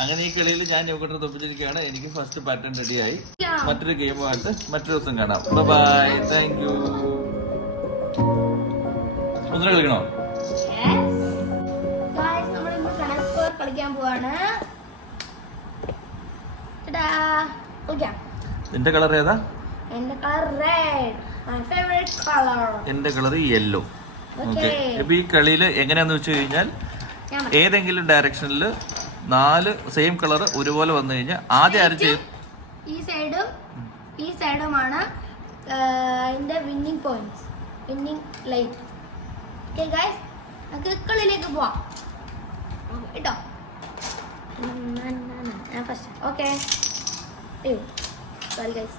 അങ്ങനെ ഈ കളിയിൽ ഞാൻ ന്യൂക്കട്ടർ തൊപ്പിച്ചിരിക്കുകയാണ് എനിക്ക് ഫസ്റ്റ് പാറ്റേൺ റെഡിയായി മറ്റൊരു ഗെയിമുമായിട്ട് മറ്റൊരു ദിവസം കാണാം. ബൈ താങ്ക് യു ഒന്നിനെ കളിക്കണോ? കളിക്കാൻ പോവാണ്. നിന്റെ കളർ ഏതാ? എന്റെ colour red my favourite colour എന്റെ കളർ യെല്ലോ ഓക്കെ. ഇപ്പൊ ഈ കളിയിൽ എങ്ങനെയാന്ന് വെച്ച് കഴിഞ്ഞാൽ ഏതെങ്കിലും ഡയറക്ഷനിൽ നാല് സെയിം കളർ ഒരുപോലെ വന്നു കഴിഞ്ഞാൽ ആദ്യം ആരും ചെയ്യും? ഈ സൈഡും ഈ സൈഡുമാണ് അതിന്റെ winning points winning light okay guys നമുക്ക് കളിയിലേക്ക് പോവാം. കേട്ടോ? ഞാൻ ഫസ്റ്റ് ഓക്കെ സോറി ഗൈസ്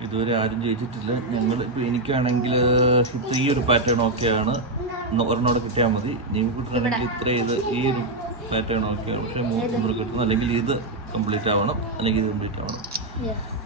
ഇതുവരെ ആരും ചെയ്തിട്ടില്ല ഞങ്ങൾ ഇപ്പോൾ എനിക്കാണെങ്കിൽ ഇത്ര ഈ ഒരു പാറ്റേൺ ഓക്കെയാണ് ഒരെണ്ണോടെ കിട്ടിയാൽ മതി നിങ്ങൾക്ക് കിട്ടണമെങ്കിൽ ഇത്ര ഇത് ഈ ഒരു പാറ്റേൺ ഓക്കെയാണ് പക്ഷേ മൂന്ന് കിട്ടണം അല്ലെങ്കിൽ ഇത് കംപ്ലീറ്റ് ആവണം അല്ലെങ്കിൽ ഇത് കംപ്ലീറ്റ് ആവണം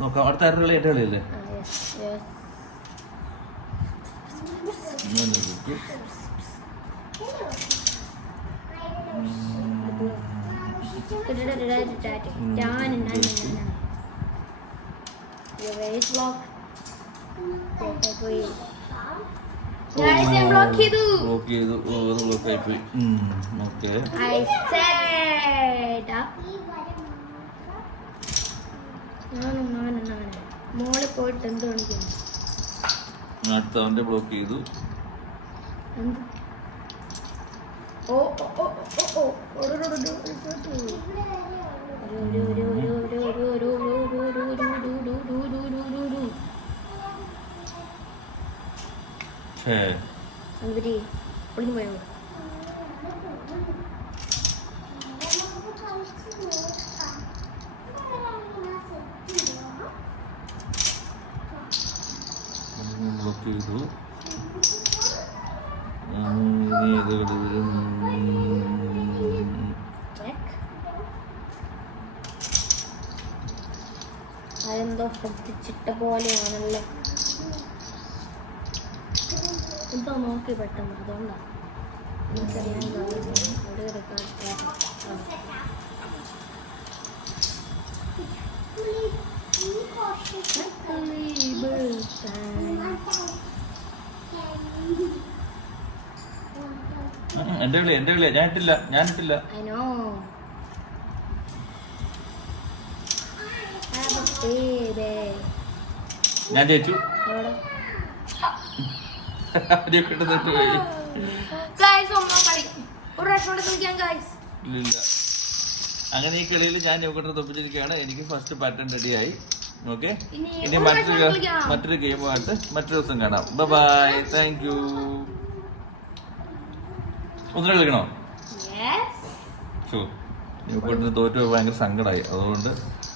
നോക്കാം അടുത്ത ആരുടെ കളി എന്റെ കളിയല്ലേ ഞാൻ എടുത്തു. ബ്ലോക്ക് ചെയ്തു ബ്ലോക്ക് ചെയ്തു ഓ ബ്ലോക്ക് ആയിപ്പോയി ഓക്കെ I said നാണ് നാണ് നാണ് മോൾ പോയിട്ട് എന്ത് കാണിക്കുന്നു അടുത്ത അവന്റെ ബ്ലോക്ക് ചെയ്തു ഓ ഓ ഓ ഓ ഓ ഓ ഓ ഓ ഓ ഓ ഓ ഓ ഒരു ഇവർ ഒളിഞ്ഞു പോയോ ബ്ലോക്ക് ചെയ്തു ഇനി ഏത് കളി വരും അതെന്തോ ശ്രദ്ധിച്ചിട്ട പോലെയാണല്ലോ. എന്തോ നോക്കി പെട്ടെന്ന്. അതുകൊണ്ടാണ് എന്റെ വിളി എന്റെ വിളി. ഞാൻ ഇട്ടില്ല ഞാൻ ഇട്ടില്ല. ഞാൻ ജയിച്ചു. അങ്ങനെ ഈ കളിയിൽ ഞാൻ ന്യൂക്കട്ടർ തൊപ്പിച്ചിരിക്കുകയാണ്. എനിക്ക് ഫസ്റ്റ് പാറ്റേൺ റെഡിയായി ഓക്കെ ഇനി മറ്റൊരു. മറ്റൊരു ഗെയിമുമായിട്ട് മറ്റൊരു ദിവസം കാണാം. ബൈ താങ്ക് യു ഒന്നിനെ കളിക്കണോ? Yes. തോറ്റ് ന്യൂക്കട്ടിന് തോറ്റു പോയി ഭയങ്കര സങ്കടമായി അതുകൊണ്ട്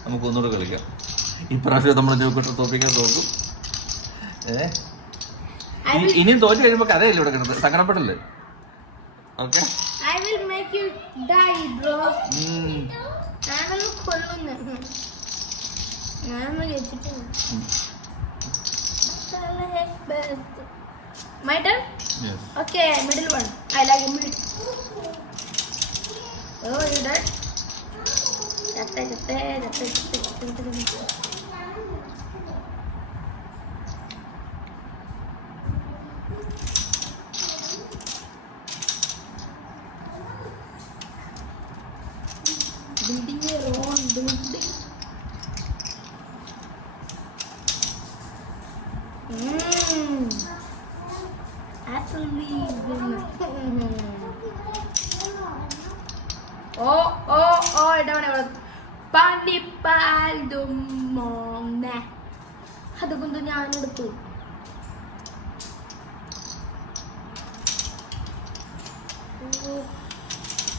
നമുക്ക് ഒന്നുകൂടെ കളിക്കാം. ഇപ്രാവശ്യം നമ്മൾ ന്യൂക്കട്ടർ തോപ്പിക്കാൻ നോക്കും. ഏ? I will, ഇനിയും തോറ്റു കഴിയുമ്പോൾ കഥയല്ലേ ഇവിടെ കിടന്നത് സങ്കടപ്പെടല്ലേ okay I will make you die, bro. ഞാനൊന്ന് കൊല്ലുന്നു. ഞാനൊന്ന് ജയിച്ചിട്ട് My turn? Okay, middle one. I like middle. Oh, you done? ചത്ത ചത്ത ചത്ത ചത്ത ചത്ത ചത്ത building your own building. Mmm. Apple ഓ ഓ ഓ ഇടവണ പണിപ്പാൽ മോനെ അതുകൊണ്ട് ഞാനെടുത്തു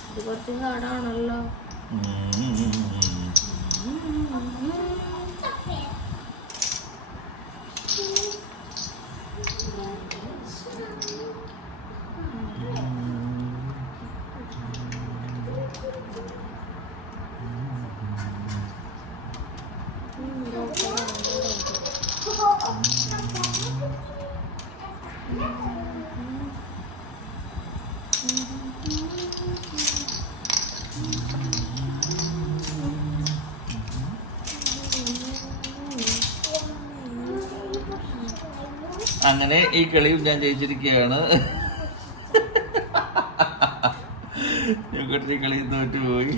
ഇത് കുറച്ച് കാടാണല്ലോ കുറച്ച് ഹാർഡാണല്ലോ അങ്ങനെ ഈ കളിയും ഞാൻ ജയിച്ചിരിക്കുകയാണ്. ഈ കളി തോറ്റുപോയി.